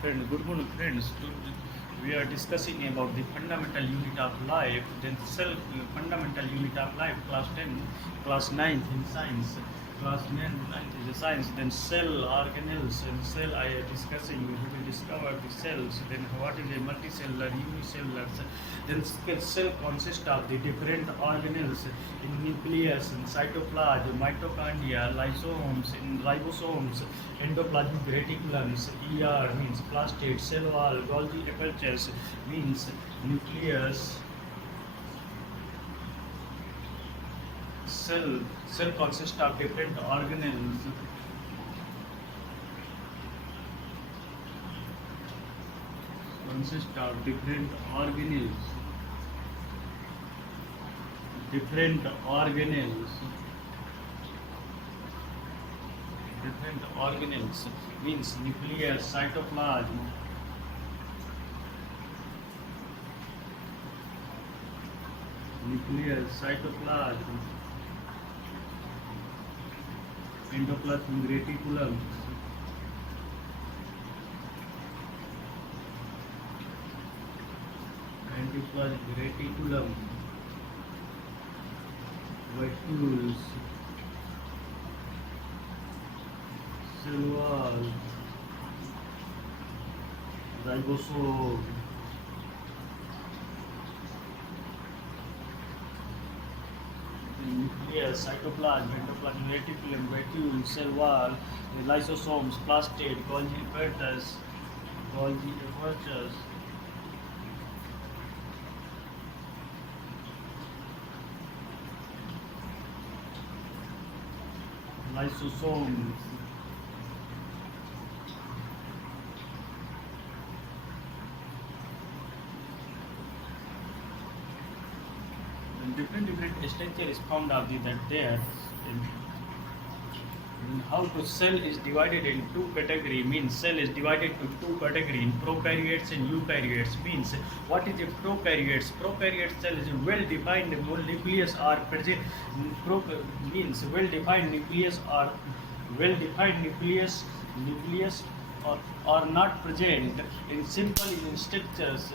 Friend, good morning, friends. We are discussing about the fundamental unit of life, then cell fundamental unit of life, class 10, class 9 in science, class 9 is a science, then cell organelles, and cell I am discussing, we will discover the cells, then what is a multicellular, unicellular, then cell consists of the different organelles in nucleus, in cytoplasm, mitochondria, lysosomes, in ribosomes, endoplasmic reticulums, ER means plastid, cell wall, Golgi apertures means nucleus, cell consists of different organelles, consist of different organelles, different organelles means nucleus, cytoplasm, endoplasmic reticulum, vacuoles, cell wall, ribosome, nucleus, cytoplasm, endoplasmic reticulum, vacuole, cell wall, lysosomes, plastid, Golgi apertures, lysosomes, and different structure is found out that there. And how to cell is divided in two category means cell is divided to two category in prokaryotes and eukaryotes means what is a prokaryote cell is a well defined nucleus are present means well defined nucleus are not present in simple in structures.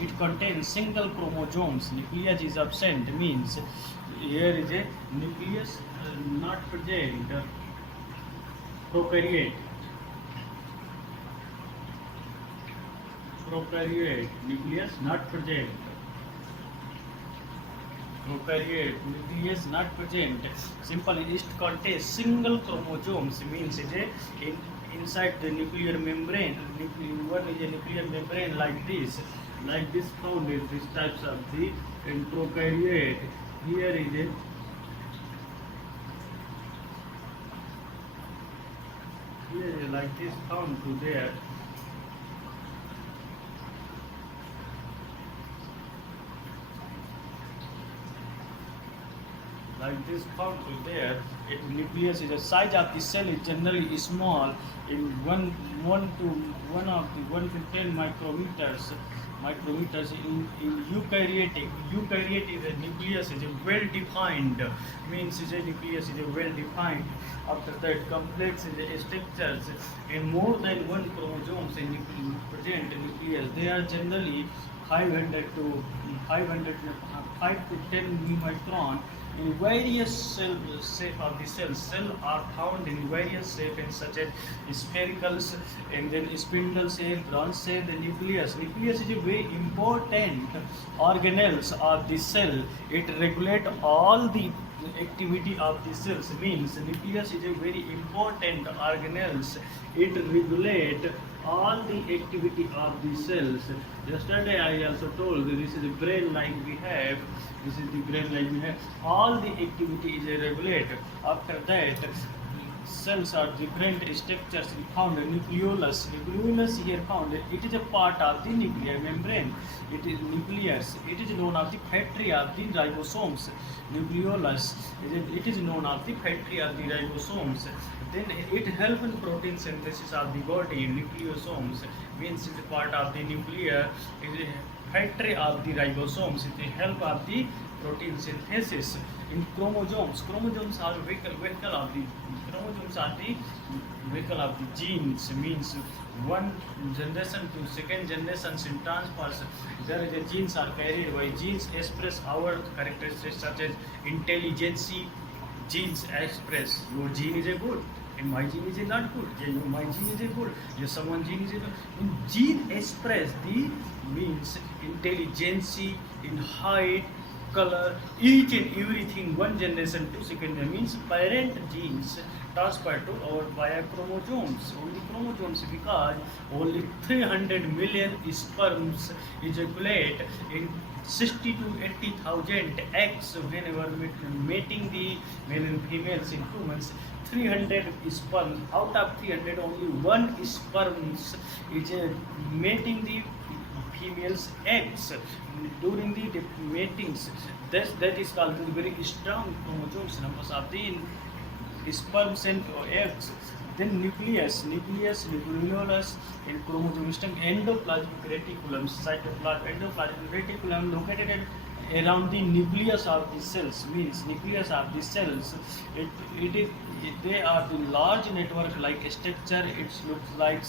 It contains single chromosomes. Nucleus is absent means here is a nucleus not present. Prokaryote nucleus not present. Prokaryote nucleus not present. Simple it contains single chromosomes means is a inside the nuclear membrane. One is a nuclear membrane like this found in these types of the in prokaryote. Here is a like this found to there. Like this found to there. It nucleus is the size of the cell is generally small in 1 to 10 micrometers. In eukaryote is a nucleus is a well defined means is a nucleus is a well defined. After that complex is a structures in more than one chromosomes in present nucleus. They are generally 500 to 5 to 10 micron in various shape of the cells. Cells are found in various shapes such as sphericals and then spindle shape, round shape. The nucleus is a very important organelles of the cell. It regulates all the activity of the cells means nucleus is a very important organelles. It regulates all the activity of the cells. Yesterday I also told that this is the brain like we have. This is the brain like we have. All the activity is regulated. After that, cells are different structures found. Nucleolus here found. It is a part of the nuclear membrane. It is nucleus. It is known as the factory of the ribosomes. Nucleolus. It is known as the factory of the ribosomes. Then it helps in protein synthesis of the body. Nucleosomes means it is part of the nuclear. It is a factory of the ribosomes. It is help of the protein synthesis. In chromosomes are vehicle of the chromosomes are the vehicle of the genes, means one generation to second generations in transfers. There is a genes are carried by genes express our characteristics such as intelligence. Genes express your gene is a good and my gene is a not good. Yeah, my gene is a good. Yeah, someone gene is a good. In gene express the means intelligence in height, color, each and everything one generation to second generation means parent genes transferred to our via chromosomes. Only chromosomes because only 300 million sperms ejaculate in 60 to 80,000 eggs whenever mating the male and females in 2 months. 300 sperm out of 300 only one sperms is mating the females eggs during the matings. That is called very strong chromosomes numbers of the sperms and eggs. Then nucleus, nucleolus, and chromosome stem, endoplasmic reticulum, cytoplasm, endoplasmic reticulum located around the nucleus of the cells. Means nucleus of the cells. They are the large network like structure. It looks like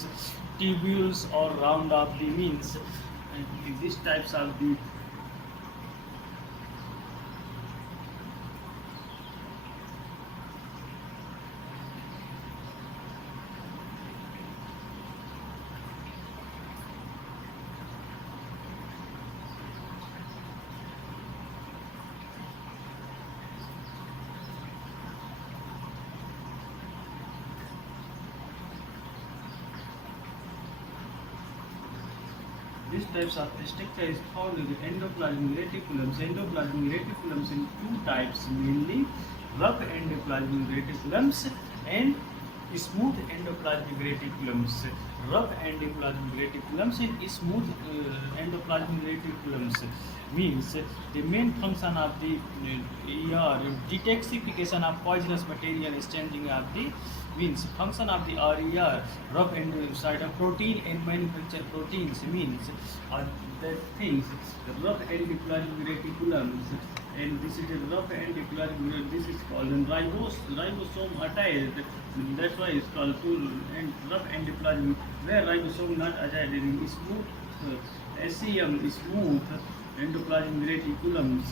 tubules or round of the means. These types of the This types of structure is found in the endoplasmic reticulums. Endoplasmic reticulums in two types, mainly rough endoplasmic reticulums and smooth endoplasmic reticulums. Rough endoplasmic reticulums and smooth endoplasmic reticulums means the main function of the ER detoxification of poisonous material is changing of the means function of the RER rough endoside of protein and manufacture proteins means the things the rough endoplasmic reticulums and this is a rough endoplasmic this is called ribosome attached, that's why it's called tool and rough endoplasmic where ribosome not attached in smooth SEM smooth endoplasmic reticulums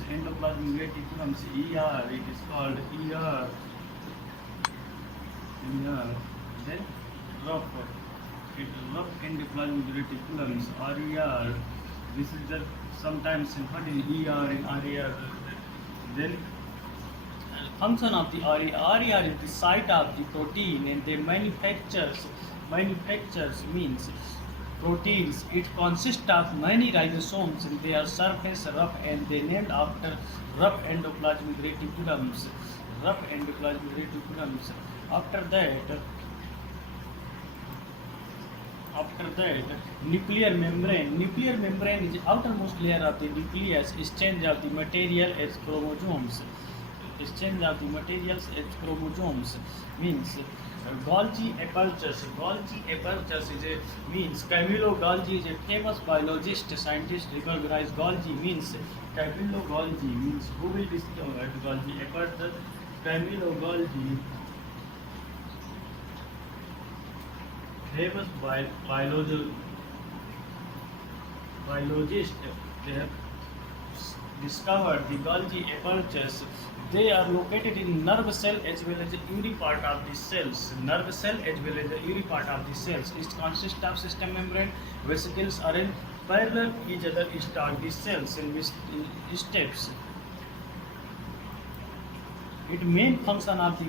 ER it is called ER. Then rough endoplasmic reticulums RER. This is the sometimes in what is ER in RER. Then function of the RER is the site of the protein and they manufactures means proteins. It consists of many ribosomes and they are surface rough and they named after rough endoplasmic reticulums. After that, nuclear membrane is the outermost layer of the nucleus. Exchange of the material as chromosomes. Means Golgi apertures. Means Camillo Golgi is a famous biologist, scientist recognized Golgi means Camillo Golgi means who will discover Golgi aperture. Camillo Golgi, famous biologist, they have discovered the Golgi apertures. They are located in nerve cell as well as the every part of the cells. It consists of system membrane, vesicles arranged parallel each other start the cells in which steps. It main function of the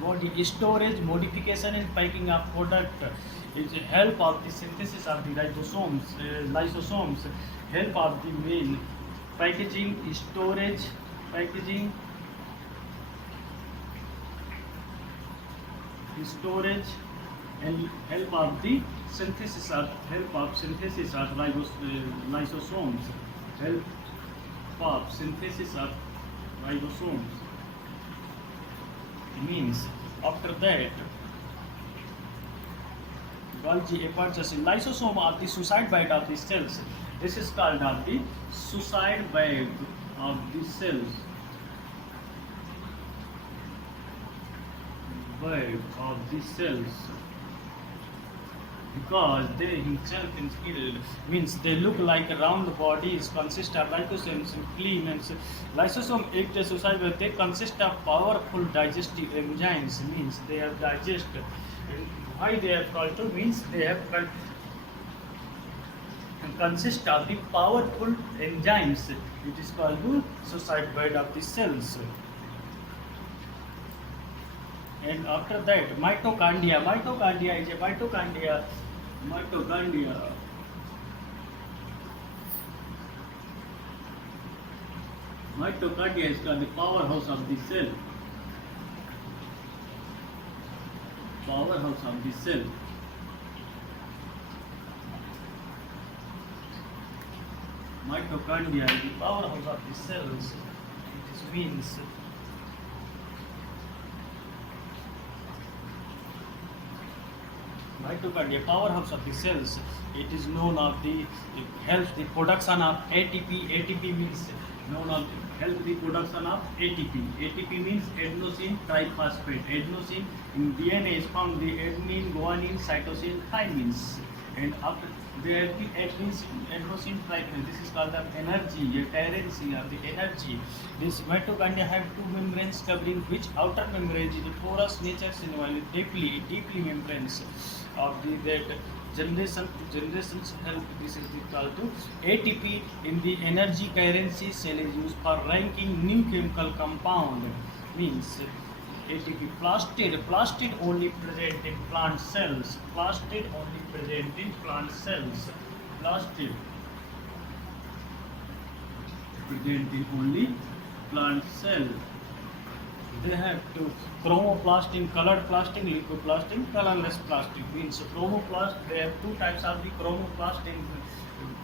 body storage, modification and packing of product. It help of the synthesis of the lysosomes, help of the main packaging, storage, and help of the synthesis of lysosomes, means after that Golgi apertures in lysosome are the suicide bag of the cells. This is called of the suicide bag of the cells. web of the cells, because they himself in skill means they look like round bodies consist of lysosomes and clean. Lysosome एक exercise where they consist of powerful digestive enzymes, means they have digested. Why they have called to, means they have consist of the powerful enzymes. It is called the suicide bed of the cells. And after that, mitochondria. Mitochondria is a mitochondria. Mitochondria is called the powerhouse of the cell. Powerhouse of the cell. Mitochondria is the powerhouse of the cells. It means mitochondria, powerhouse of the cells. It is known of the help the production of ATP. ATP means known of help the production of ATP. ATP means adenosine triphosphate. Adenosine in DNA is found the adenine, guanine, cytosine, thymines. And after there the adenosine triphosphate. This is called the energy, a currency of the energy. This mitochondria have two membranes covering which outer membrane is a porous nature, while deeply membranes of the that generations help. This is called to ATP in the energy currency. Cell is used for ranking new chemical compound, means ATP. Plastid only present in plant cells. Plastid only present in plant cells. Plastid present in only plant cell. They have to chromoplastin, colored plastin, leucoplastin, colorless plastin. Means chromoplast. They have two types of the chromoplastin,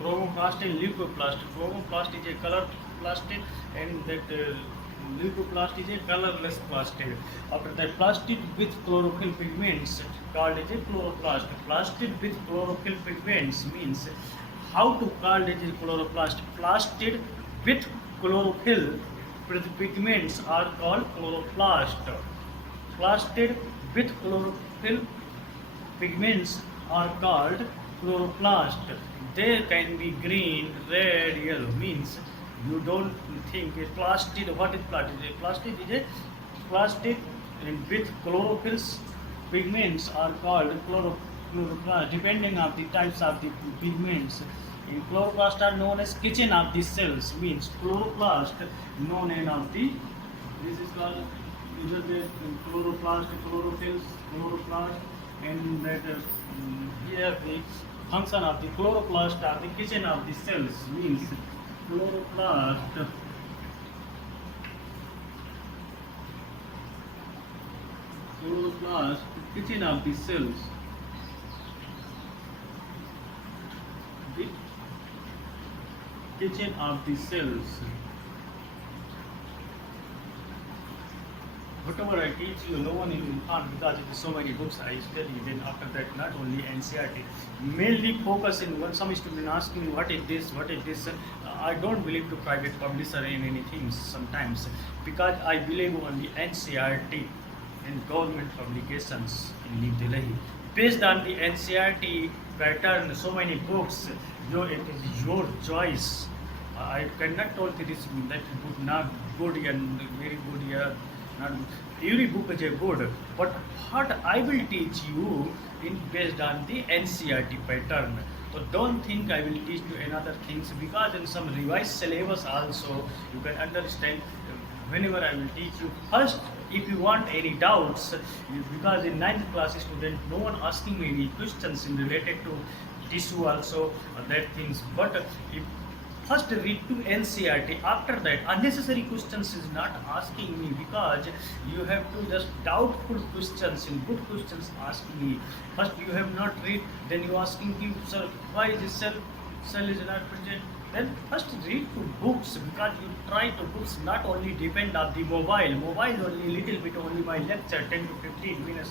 leucoplastin. Chromoplast is a colored plastin, and that leucoplast is a colorless plastin. After that, plastid with chlorophyll pigments called as a chloroplast. Plastid with chlorophyll pigments means how to call it as chloroplast. Plastid with chlorophyll pigments are called chloroplast. Plastid with chlorophyll pigments are called chloroplast. They can be green, red, yellow. Means you don't think a plastid. What is plastid? Plastid is a plastid with chlorophyll pigments are called chloroplast, depending on the types of the pigments. In chloroplast are known as kitchen of the cells. Means chloroplast known as of the. This is called either the chloroplast, chlorophylls, chloroplast, and that here the function of the chloroplast are the kitchen of the cells. Means chloroplast kitchen of the cells. The kitchen of the cells. Whatever I teach you, no one will inform, because it is so many books I study. Then after that, not only NCERT, mainly focus in when some student asking me what is this, I don't believe to private publisher in anything sometimes, because I believe on the NCERT and government publications in New Delhi. Based on the NCERT pattern, so many books, it is your choice. I cannot tell that book not good and very good here. Not every book is good, but what I will teach you in based on the NCERT pattern. So don't think I will teach you another things, because in some revised syllabus also you can understand whenever I will teach you. First, if you want any doubts, because in 9th class student, no one asking me any questions in related to tissue also that things. But if first read to NCERT, after that unnecessary questions is not asking me, because you have to just doubtful questions and good questions ask me. First you have not read, then you asking me, sir, why this cell is not present. Then first read to books, because you try to books not only depend on the mobile only little bit, only my lecture 10 to 15 minutes.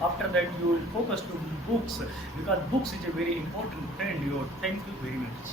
After that you will focus to books, because books is a very important friend. Thank you very much.